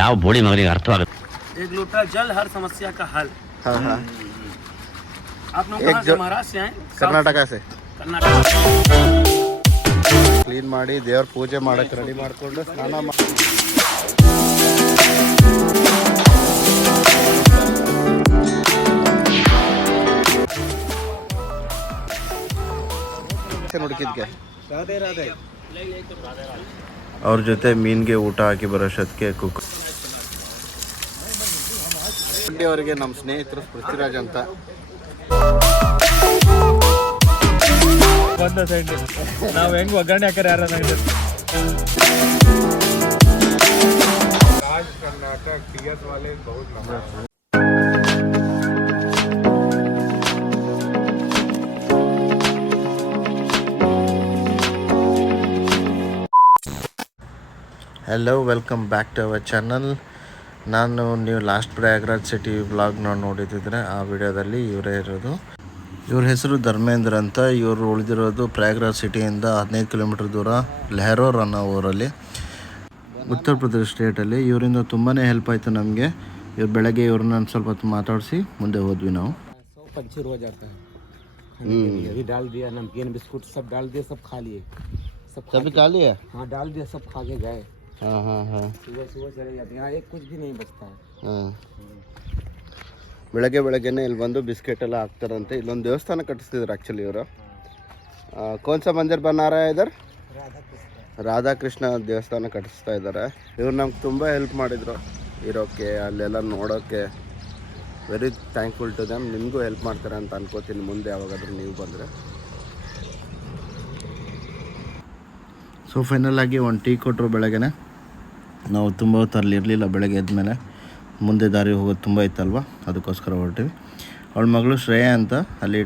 ಯಾವ ಬೋಳಿ ಮಗನಿಗೆ ಅರ್ಥವಾಗುತ್ತೆ. एक लोटा जल हर समस्या का हल. हाँ हाँ आप लोग कहाँ से? महाराष्ट्र से हैं? कर्नाटक से. कर्नाटक. ಕ್ಲೀನ್ ಮಾಡಿ ದೇವ್ರ ಪೂಜೆ ಮಾಡಕ್ಕೆ ರೆಡಿ ಮಾಡಿಕೊಂಡು ಸ್ನಾನ ಮಾಡಿ ಹುಡುಕಿದ್ಕೆ ಅವ್ರ ಜೊತೆ ಮೀನ್ಗೆ ಊಟ ಹಾಕಿ ಬರೋಷ್ಟಕ್ಕೆ ಕುಕ್ ಅವರಿಗೆ ನಮ್ಮ ಸ್ನೇಹಿತರು ಪೃಥ್ವಿರಾಜ್ ಅಂತ ಬಂದ ಸೈಡ್ ನಾವು ಹೆಂಗ್ ಒಗ್ಗರಣೆ ಹಾಕರ್ ಯಾರು कर्नाटक टीएस वाले बहुत लंबा. Hello welcome back to our channel. ನಾನು ನೀವು ಲಾಸ್ಟ್ ಪ್ರಯಾಗ್ರಾಜ್ ಸಿಟಿ ವ್ಲಾಗ್ನ ನೋಡಿದ್ದಿದ್ರೆ ಆ ವಿಡಿಯೋದಲ್ಲಿ ಇವರೇ ಇರೋದು. ಇವ್ರ ಹೆಸರು ಧರ್ಮೇಂದ್ರ ಅಂತ. ಇವರು ಉಳಿದಿರೋದು ಪ್ರಯಾಗ್ರಾಜ್ ಸಿಟಿಯಿಂದ 15 ಕಿಲೋಮೀಟರ್ ದೂರ ಲೆಹರೋರ್ ಅನ್ನೋ ಊರಲ್ಲಿ, ಉತ್ತರ ಪ್ರದೇಶ ಸ್ಟೇಟಲ್ಲಿ. ಇವರಿಂದ ತುಂಬಾ ಹೆಲ್ಪ್ ಆಯಿತು ನಮಗೆ. ಇವ್ರು ಬೆಳಗ್ಗೆ ಇವ್ರನ್ನ ಸ್ವಲ್ಪ ಹೊತ್ತು ಮಾತಾಡಿಸಿ ಮುಂದೆ ಹೋದ್ವಿ ನಾವು. डाल दिया नमकीन बिस्कुट सब डाल दिया, सब खा लिए. सब खा लिए? हाँ डाल दिया, सब खा के गए. हाँ हाँ हाँ सुबह सुबह चले जाते हैं. यहाँ एक कुछ भी नहीं बचता है. ಹಾಂ, ಬೆಳಗ್ಗೆನೇ ಇಲ್ಲಿ ಬಂದು ಬಿಸ್ಕೆಟ್ ಎಲ್ಲ ಹಾಕ್ತಾರಂತೆ. ಇಲ್ಲೊಂದು ದೇವಸ್ಥಾನ ಕಟ್ಟಿಸ್ತಿದ್ರು ಆ್ಯಕ್ಚುಲಿ ಇವರು. ಕೌನ್ ಸಾ ಮಂದಿರ್ ಬನಾ ರಹಾ ಹೈ ಇದರ್? ರಾಧಾಕೃಷ್ಣ ದೇವಸ್ಥಾನ ಕಟ್ಟಿಸ್ತಾ ಇದ್ದಾರೆ. ಇವ್ರು ನಮ್ಗೆ ತುಂಬ ಹೆಲ್ಪ್ ಮಾಡಿದರು ಇರೋಕ್ಕೆ, ಅಲ್ಲೆಲ್ಲ ನೋಡೋಕ್ಕೆ. Very thankful to them. ನಿಮಗೂ ಹೆಲ್ಪ್ ಮಾಡ್ತಾರೆ ಅಂತ ಅನ್ಕೋತೀನಿ ಮುಂದೆ ಯಾವಾಗಾದ್ರೂ ನೀವು ಬಂದರೆ. ಸೊ ಫೈನಲ್ ಆಗಿ ಒಂದು ಟೀ ಕೊಟ್ಟರು ಬೆಳಗ್ಗೆ. ನಾವು ತುಂಬ ಹೊತ್ತು ಅಲ್ಲಿ ಇರಲಿಲ್ಲ. ಬೆಳಗ್ಗೆ ಎದ್ಮೇಲೆ ಮುಂದೆ ದಾರಿ ಹೋಗೋದು ತುಂಬ ಇತ್ತಲ್ವ, ಅದಕ್ಕೋಸ್ಕರ ಹೊರಟಿವಿ. ಅವಳ ಮಗಳು ಶ್ರೇಯಾ ಅಂತ ಅಲ್ಲಿ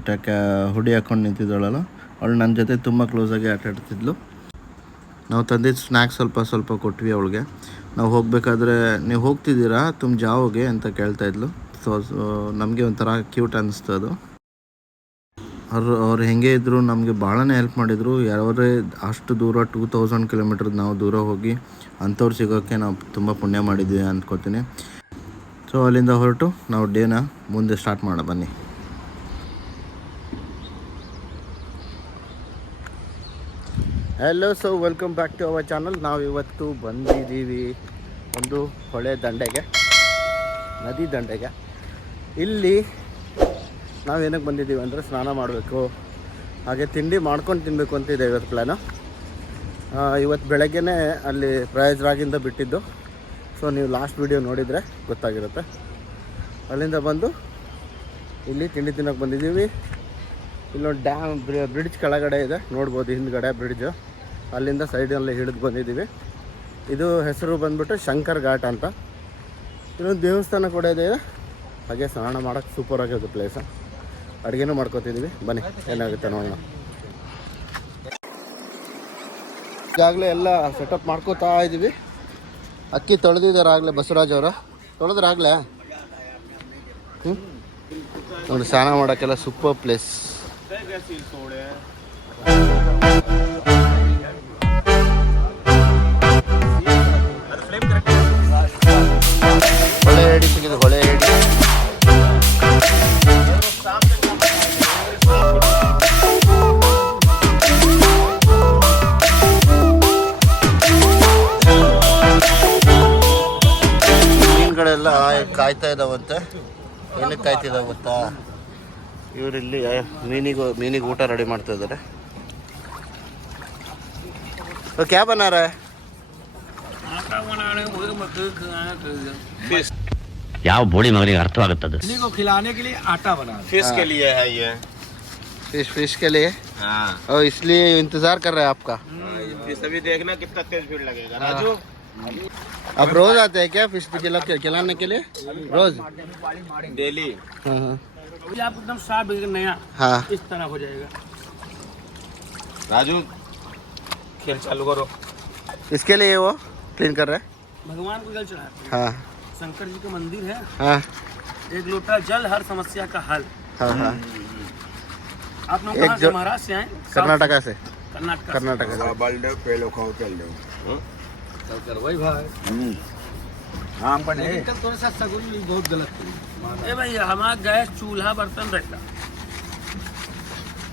ಹುಡಿ ಹಾಕ್ಕೊಂಡು ನಿಂತಿದ್ದಾಳಲ್ಲ, ಅವಳು ನನ್ನ ಜೊತೆ ತುಂಬ ಕ್ಲೋಸಾಗಿ ಆಟ ಆಡ್ತಿದ್ಲು. ನಾವು ತಂದಿದ್ದು ಸ್ನ್ಯಾಕ್ಸ್ ಸ್ವಲ್ಪ ಕೊಟ್ವಿ ಅವಳಿಗೆ. ನಾವು ಹೋಗಬೇಕಾದ್ರೆ ನೀವು ಹೋಗ್ತಿದ್ದೀರಾ ತುಂಬ ಜಾವೋಗೆ ಅಂತ ಕೇಳ್ತಾಯಿದ್ಲು. ಸೊ ನಮಗೆ ಒಂಥರ ಕ್ಯೂಟ್ ಅನ್ನಿಸ್ತು ಅದು. ಅವ್ರು ಹೆಂಗೆ ಇದ್ದರು ನಮಗೆ ಭಾಳನೇ ಹೆಲ್ಪ್ ಮಾಡಿದರು. ಯಾರೇ ಅಷ್ಟು ದೂರ 2000 ಕಿಲೋಮೀಟರ್ ನಾವು ದೂರ ಹೋಗಿ ಅಂಥವ್ರು ಸಿಗೋಕ್ಕೆ ನಾವು ತುಂಬ ಪುಣ್ಯ ಮಾಡಿದ್ವಿ ಅಂದ್ಕೋತೀನಿ. ಸೊ ಅಲ್ಲಿಂದ ಹೊರಟು ನಾವು ಡೇನ ಮುಂದೆ ಸ್ಟಾರ್ಟ್ ಮಾಡೋಣ ಬನ್ನಿ. Hello, so welcome back to our channel. ನಾವು ಇವತ್ತು ಬಂದಿದ್ದೀವಿ ಒಂದು ಹೊಳೆ ದಂಡೆಗೆ, ನದಿ ದಂಡೆಗೆ. ಇಲ್ಲಿ ನಾವೇನಕ್ಕೆ ಬಂದಿದ್ದೀವಿ ಅಂದರೆ ಸ್ನಾನ ಮಾಡಬೇಕು, ಹಾಗೆ ತಿಂಡಿ ಮಾಡ್ಕೊಂಡು ತಿನ್ನಬೇಕು ಅಂತಿದೆ ಇವತ್ತು ಪ್ಲ್ಯಾನು. ಇವತ್ತು ಬೆಳಗ್ಗೆನೇ ಅಲ್ಲಿ ಪ್ರಯಾಗ್ರಾಜಿಂದ ಬಿಟ್ಟಿದ್ದು. ಸೊ ನೀವು ಲಾಸ್ಟ್ ವಿಡಿಯೋ ನೋಡಿದರೆ ಗೊತ್ತಾಗಿರುತ್ತೆ. ಅಲ್ಲಿಂದ ಬಂದು ಇಲ್ಲಿ ತಿಂಡಿ ತಿನ್ನೋಕೆ ಬಂದಿದ್ದೀವಿ. ಇಲ್ಲೊಂದು ಬ್ರಿಡ್ಜ್ ಕೆಳಗಡೆ ಇದೆ, ನೋಡ್ಬೋದು ಹಿಂದ್ಗಡೆ ಬ್ರಿಡ್ಜು. ಅಲ್ಲಿಂದ ಸೈಡಲ್ಲಿ ಹಿಡಿದು ಬಂದಿದ್ದೀವಿ. ಇದು ಹೆಸರು ಬಂದ್ಬಿಟ್ಟು ಶಂಕರ್ ಘಾಟ್ ಅಂತ. ಇಲ್ಲೊಂದು ದೇವಸ್ಥಾನ ಕೂಡ ಇದೆ. ಹಾಗೆ ಸ್ನಾನ ಮಾಡೋಕ್ಕೆ ಸೂಪರ್ ಆಗಿರೋದು ಪ್ಲೇಸು. ಅಡುಗೆನೂ ಮಾಡ್ಕೊತಿದ್ದೀವಿ, ಬನ್ನಿ ಏನಾಗುತ್ತೆ ನೋಡೋಣ. ಈಗಾಗಲೇ ಎಲ್ಲ ಸೆಟಪ್ ಮಾಡ್ಕೋತಾ ಇದ್ದೀವಿ. ಅಕ್ಕಿ ತೊಳೆದಿದ್ದಾರೆ ಆಗಲೇ ಬಸವರಾಜ್ ಅವರು. ತೊಳೆದ್ರಾಗಲೇ ನೋಡಿ, ಸ್ನಾನ ಮಾಡೋಕ್ಕೆಲ್ಲ ಸೂಪರ್ ಪ್ಲೇಸ್. ಹೊಳೆ ಏಡಿ ಸಿಗಿದೆ, ಹೊಳೆ ಏಡಿ. ಮೀನುಗಳೆಲ್ಲ ಕಾಯ್ತಾ ಇದ್ದಾವಂತೆ. ಏನಕ್ಕೆ ಕಾಯ್ತಿದ್ದಾವೆ ಗೊತ್ತಾ? ಇವರಿಲ್ಲಿ ಮೀನಿಗೆ ಊಟ ರೆಡಿ ಮಾಡ್ತಾ ಇದ್ದಾರೆ. ಕ್ಯಾ ಬನಾ ರಹಾ ಹೈ? ಯಾವ ಬೋಳಿ ಮಗನಿಗೆ ಅರ್ಥವಾಗುತ್ತದೆ. फिश के लिए है ये. फिश के लिए. हाँ. और इसलिए इंतजार कर रहे हैं आपका. फिश अभी देखना कितना तेज भीड़ लगेगा. राजू आप रोज आते हैं क्या फिश खिलाने के लिए? रोज डेली. हाँ आप एकदम साफ नया. हाँ इस तरह हो जाएगा. राजू खेल चालू करो. इसके लिए वो क्लीन कर रहे हैं. भगवान को जल चढ़ा. हाँ. शंकर जी का मंदिर है. हाँ. एक लोटा जल हर समस्या का हल. हाँ हाँ. आप लोग एक कहाँ से? जो- महाराष्ट्र से हैं? कर्नाटक से कर्नाटक कर्नाटक से बल्डे पेलो खाओ चल दो वही भाई हाँ पर नहीं थोड़ा सा सगुन बहुत गलत ए भाई हमारा गैस चूल्हा बर्तन रहता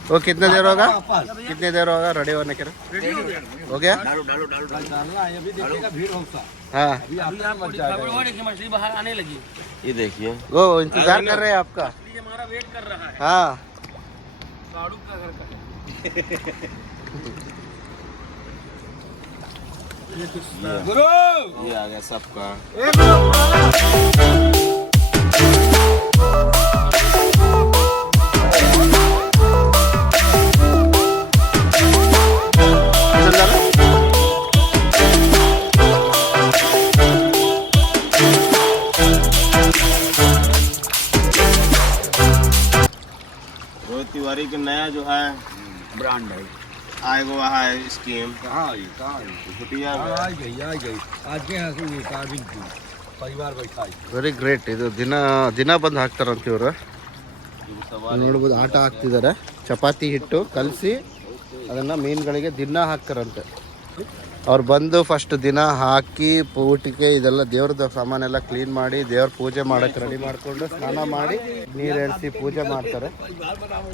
वो कितने देर होगा कितने देर होगा रेडी होने के लिए? रेडी हो गया हो गया डालो डालो डालो डालना है अभी देखिएगा भीड़ होगा हाँ अभी आप खबर हो रही कि मछली बाहर आने लगी ये देखिए वो इंतजार कर रहे हैं आपका इसलिए हमारा वेट कर रहा है हाँ शाहरुख का घर का गुरु ये आ गया सबका इधर डालो। रोहित तिवारी के नया जो है ब्रांड है आए वो है स्कीम कहाँ आई छुट्टियाँ में आ गई आज के यहाँ से कार्विंग की परिवार बैठा है ವೆರಿ ಗ್ರೇಟ್ ಇದು ದಿನ ದಿನ ಬಂದು ಹಾಕ್ತಾರಂತ ಇವರು ನೋಡ್ಬೋದು ಆಟ ಹಾಕ್ತಿದ್ದಾರೆ ಚಪಾತಿ ಹಿಟ್ಟು ಕಲಸಿ ಅದನ್ನು ಮೀನುಗಳಿಗೆ ದಿನ ಹಾಕ್ತಾರಂತೆ ಅವ್ರು ಬಂದು ಫಸ್ಟ್ ದಿನ ಹಾಕಿ ಊಟಕ್ಕೆ ಇದೆಲ್ಲ ದೇವ್ರದ್ದು ಸಾಮಾನೆಲ್ಲ ಕ್ಲೀನ್ ಮಾಡಿ ದೇವ್ರ ಪೂಜೆ ಮಾಡೋಕ್ಕೆ ರೆಡಿ ಮಾಡಿಕೊಂಡು ಸ್ನಾನ ಮಾಡಿ ನೀರು ಎಳ್ಸಿ ಪೂಜೆ ಮಾಡ್ತಾರೆ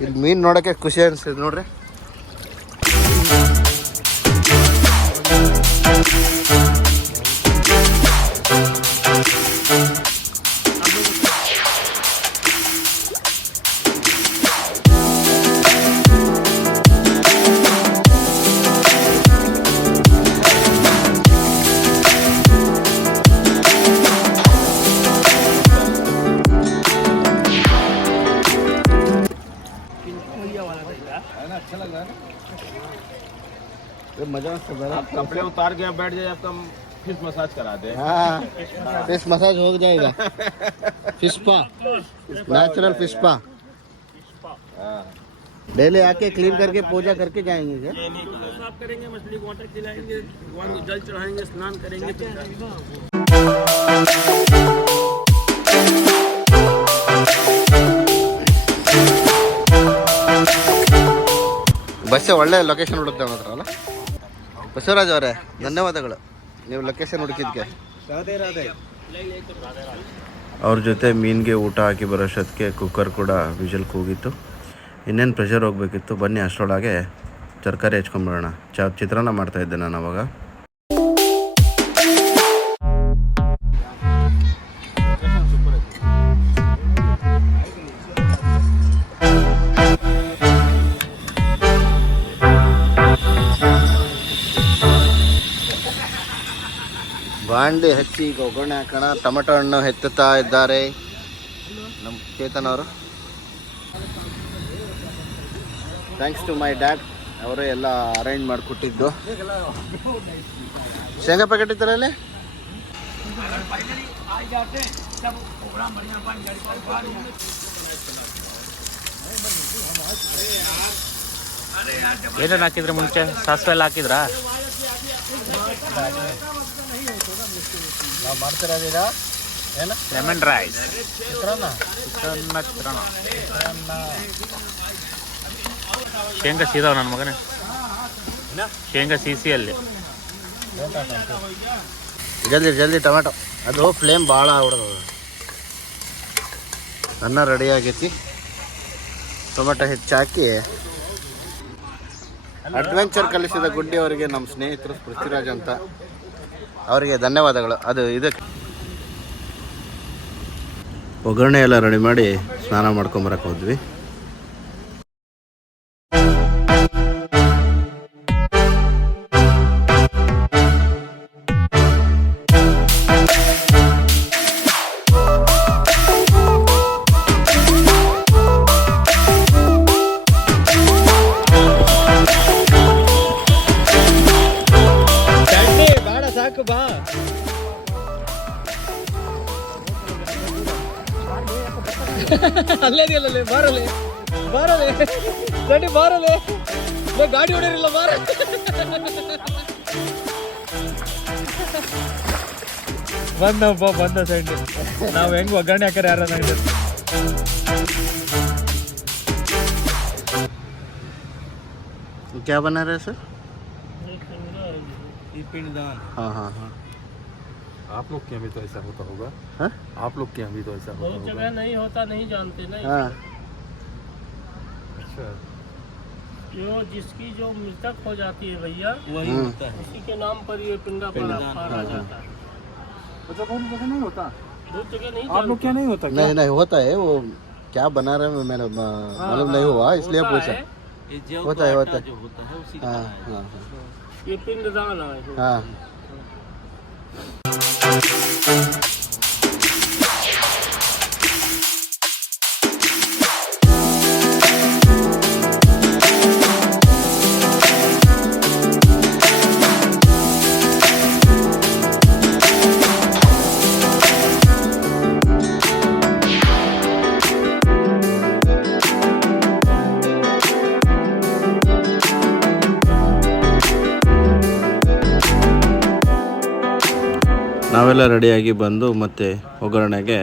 ಇಲ್ಲಿ ಮೀನು ನೋಡೋಕ್ಕೆ ಖುಷಿ ಅನಿಸ್ತದೆ ನೋಡ್ರಿ मजा आप कपड़े उतार के यहाँ बैठ जाए आपका फिश मसाज करा दे हाँ फिश मसाज हो जाएगा फिश पा नेचुरल फिश पा डेली आके क्लीन करके पूजा करके जाएंगे क्या? साफ करेंगे मछली को आटा खिलाएंगे भगवान को जल चढ़ाएंगे स्नान करेंगे ಬಸ್ಸೇ ಒಳ್ಳೆ ಲೊಕೇಶನ್ ಹುಡುಕ್ತಾ ಮಾತ್ರ ಅಲ್ಲ ಬಸವರಾಜ್ ಅವರೇ ಧನ್ಯವಾದಗಳು ನೀವು ಲೊಕೇಶನ್ ಹುಡುಕಿದ್ಕೆ ಅವ್ರ ಜೊತೆ ಮೀನಿಗೆ ಊಟ ಹಾಕಿ ಬರೋಷ್ಟೊತ್ತಿಗೆ ಕುಕ್ಕರ್ ಕೂಡ ವಿಜಲ್ ಕೂಗಿತ್ತು ಇನ್ನೇನು ಪ್ರೆಷರ್ ಹೋಗಬೇಕಿತ್ತು ಬನ್ನಿ ಅಷ್ಟರೊಳಗೆ ತರಕಾರಿ ಹೆಚ್ಕೊಂಡ್ಬಿಡೋಣ ಚಿತ್ರಾನ್ನ ಮಾಡ್ತಾಯಿದ್ದೆ ನಾನು ಅವಾಗ ಬಾಂಡೆ ಹಚ್ಚಿ ಈಗ ಒಗ್ಗರಣೆ ಹಾಕೋಣ ಟೊಮೆಟೊ ಹಣ್ಣು ಹೆಚ್ಚುತ್ತಾ ಇದ್ದಾರೆ ನಮ್ಮ ಚೇತನ್ ಅವರು ಥ್ಯಾಂಕ್ಸ್ ಟು ಮೈ ಡ್ಯಾಡ್ ಅವರೇ ಎಲ್ಲ ಅರೇಂಜ್ ಮಾಡಿಕೊಟ್ಟಿದ್ದು ಶೇಂಗಾ ಪ್ಯಾಕೆಟ್ ಇತ್ತರ ಅಲ್ಲಿ ಏನೇನು ಹಾಕಿದ್ರೆ ಮುಂಚೆ ಸಾಸಿವೆ ಎಲ್ಲ ಹಾಕಿದ್ರಾ ನಾವು ಮಾಡ್ತಿರೋದೀಗ ಏನು ಲೆಮನ್ ರೈಸ್ ಚಿತ್ರಾನ್ನ ಚಿತ್ರಾನ್ನ ಶೇಂಗಾ ಸೀದಾವ ನನ್ನ ಮಗನೇ ಶೇಂಗಾ ಸಿಸಿಯಲ್ಲಿ ಜಲ್ದಿ ಜಲ್ದಿ ಟೊಮೆಟೊ ಅದು ಫ್ಲೇಮ್ ಭಾಳ ಆಗ್ಬಿಡೋದು ಅನ್ನ ರೆಡಿ ಆಗೈತಿ ಟೊಮೆಟೊ ಹೆಚ್ಚಾಕಿ ಅಡ್ವೆಂಚರ್ ಕಲಿಸಿದ ಗುಡ್ಡಿ ಅವರಿಗೆ ನಮ್ಮ ಸ್ನೇಹಿತರು ಪೃಥ್ವಿರಾಜ್ ಅಂತ ಅವರಿಗೆ ಧನ್ಯವಾದಗಳು ಅದು ಇದಕ್ಕೆ ಒಗ್ಗರಣೆ ಎಲ್ಲ ರೆಡಿ ಮಾಡಿ ಸ್ನಾನ ಮಾಡ್ಕೊಂಬರಕ್ಕೆ ಹೋದ್ವಿ ಸಾಕು ಬಾ ಅಲ್ಲೇ ಅಲ್ಲೇ ಬಾರಲೆ ಬಾರಲೆ ಗಾಡಿ ಬಾರಲೆ ಗಾಡಿ ಹೊಡೆಯಲಿಲ್ಲ ಬಾರ ಬಂದಪ್ಪ ಬಂದ ಸೈಡ್ ನಾವು ಹೆಂಗ್ ಒಗ್ಗರಣೆ ಹಾಕ್ಯಾರ ಯಾರ क्या बना रहे हैं सर? ये पिंडदान। हाँ हाँ हाँ। आप लोग के यहाँ भी तो ऐसा होता होगा? हाँ? आप लोग के यहाँ भी तो ऐसा होता होगा? जगह नहीं होता, नहीं जानते ना। हाँ अच्छा, जो जिसकी जो मृतक हो जाती है भैया, वही होता है। उसी के नाम पर ये पिंडा पारा जाता है। अच्छा, बहुत जगह नहीं होता? बहुत जगह नहीं आप लोग क्या नहीं होता क्या? नहीं नहीं होता है वो। क्या बना रहे हैं मैंने मालूम नहीं हुआ, इसलिए पूछा। होता है होता है। जो होता है उसी हाँ का हाँ ये पिंडदान है। हाँ। ನಾವೆಲ್ಲ ರೆಡಿಯಾಗಿ ಬಂದು ಮತ್ತೆ ಒಗ್ಗರಣೆಗೆ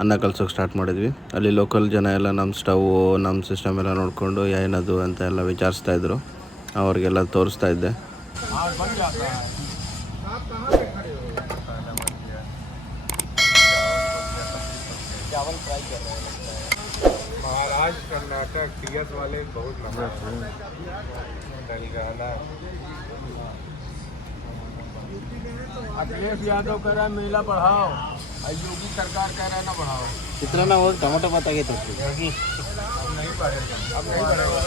ಅನ್ನ ಕಲ್ಸೋಕೆ ಸ್ಟಾರ್ಟ್ ಮಾಡಿದ್ವಿ. ಅಲ್ಲಿ ಲೋಕಲ್ ಜನ ಎಲ್ಲ ನಮ್ಮ ಸ್ಟವ್ವು ನಮ್ಮ ಸಿಸ್ಟಮ್ ಎಲ್ಲ ನೋಡಿಕೊಂಡು ಏನದು ಅಂತ ಎಲ್ಲ ವಿಚಾರಿಸ್ತಾ ಇದ್ರು. ಅವ್ರಿಗೆಲ್ಲ ತೋರಿಸ್ತಾ ಇದ್ದೆ. महाराष्ट्र कर्नाटक सीएस वाले बहुत लंबा तेलंगाना। अखिलेश यादव कह रहा है मेला बढ़ाओ, और योगी सरकार कह रहा है ना बढ़ाओ। ಚಿತ್ರಾನ್ನ ಹೋಗಿ ಟೊಮೊಟೊ ಬಾತ್ ಆಗೈತೆ. अब नहीं बढ़ेगा, अब नहीं बढ़ेगा।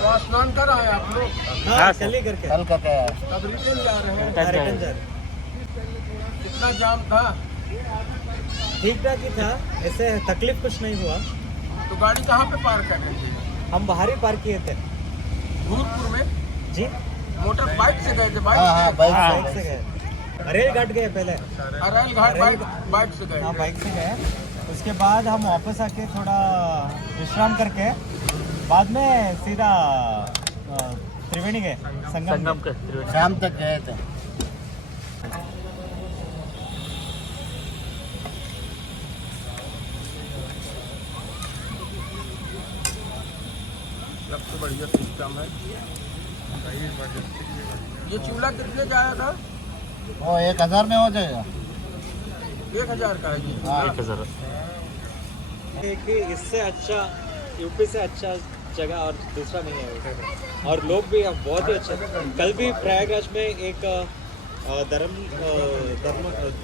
तो स्नान कर रहे हैं आप लोग? हाँ कल ही करके ಕಲ್ ಕತೆ अब रिटर्न जा रहे हैं? रिटर्न जा रहे। कितना जाम था? ठीक ठाक ही था, ऐसे तकलीफ कुछ नहीं हुआ। तो गाड़ी कहाँ पे पार्क कर रहे थे? हम बाहर ही पार्क किए थे भूतपुर में। जी। मोटर बाइक से गए थे? हाँ हाँ बाइक बाइक से गए, रेल घाट गए पहले। अरेल घाट बाइक से गए। हाँ बाइक से गए, उसके बाद हम वापस आके थोड़ा विश्राम करके बाद में सीधा त्रिवेणी गए, संगम के शाम तक गए थे. सबसे बढ़िया सिस्टम है। ये चूल्हा कितने का आया था? वो 1000 में हो जाएगा. 1000 का है ये। हाँ. 1000 कि इससे अच्छा यूपी से अच्छा जगह और दूसरा नहीं है, और लोग भी अब बहुत ही अच्छे। कल भी प्रयागराज में एक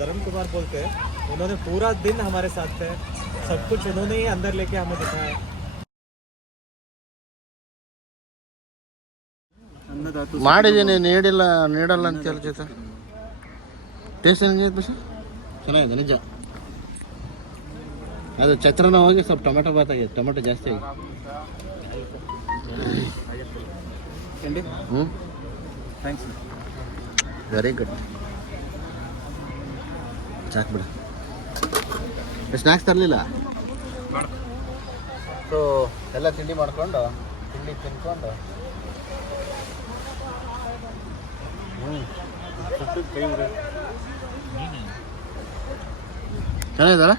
धर्म कुमार बोलते हैं, उन्होंने पूरा दिन हमारे साथ थे, सब कुछ उन्होंने ही अंदर लेके हमें दिखाया। ಮಾಡಿದ್ದೀನಿ, ನೀಡಲ್ಲ ಅಂತ ಹೇಳ್ತೈತೆ. ಟೇಸ್ಟ್ ಹೆಂಗಿದೆ ಬಸ್? ಚೆನ್ನಾಗಿದೆ ನಿಜ. ಅದು ಚಿತ್ರಾನ್ನ ಹೋಗಿ ಸ್ವಲ್ಪ ಟೊಮೆಟೊ ಬಾತ್ ಆಗಿದೆ, ಟೊಮೆಟೊ ಜಾಸ್ತಿ ಆಗಿದೆ. ಹ್ಞೂ ಥ್ಯಾಂಕ್ಸ್. Very good. ಸಾಕು ಬಿಡ. ಸ್ನ್ಯಾಕ್ಸ್ ತರಲಿಲ್ಲ. ಸೊ ಎಲ್ಲ ತಿಂಡಿ ಮಾಡ್ಕೊಂಡು ತಿನ್ಕೊಂಡು ಚೆನ್ನಾಗಿದಲ್ಲ.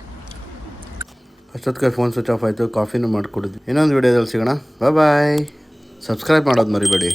ಅಷ್ಟೊತ್ತಿಗೆ ಫೋನ್ ಸ್ವಿಚ್ ಆಫ್ ಆಯಿತು, ಕಾಫಿನೂ ಮಾಡಿಕೊಡಿದ್ವಿ. ಇನ್ನೊಂದು ವಿಡಿಯೋದಲ್ಲಿ ಸಿಗೋಣ. ಬಾಯ್. ಸಬ್ಸ್ಕ್ರೈಬ್ ಮಾಡೋದು ಮರಿಬೇಡಿ.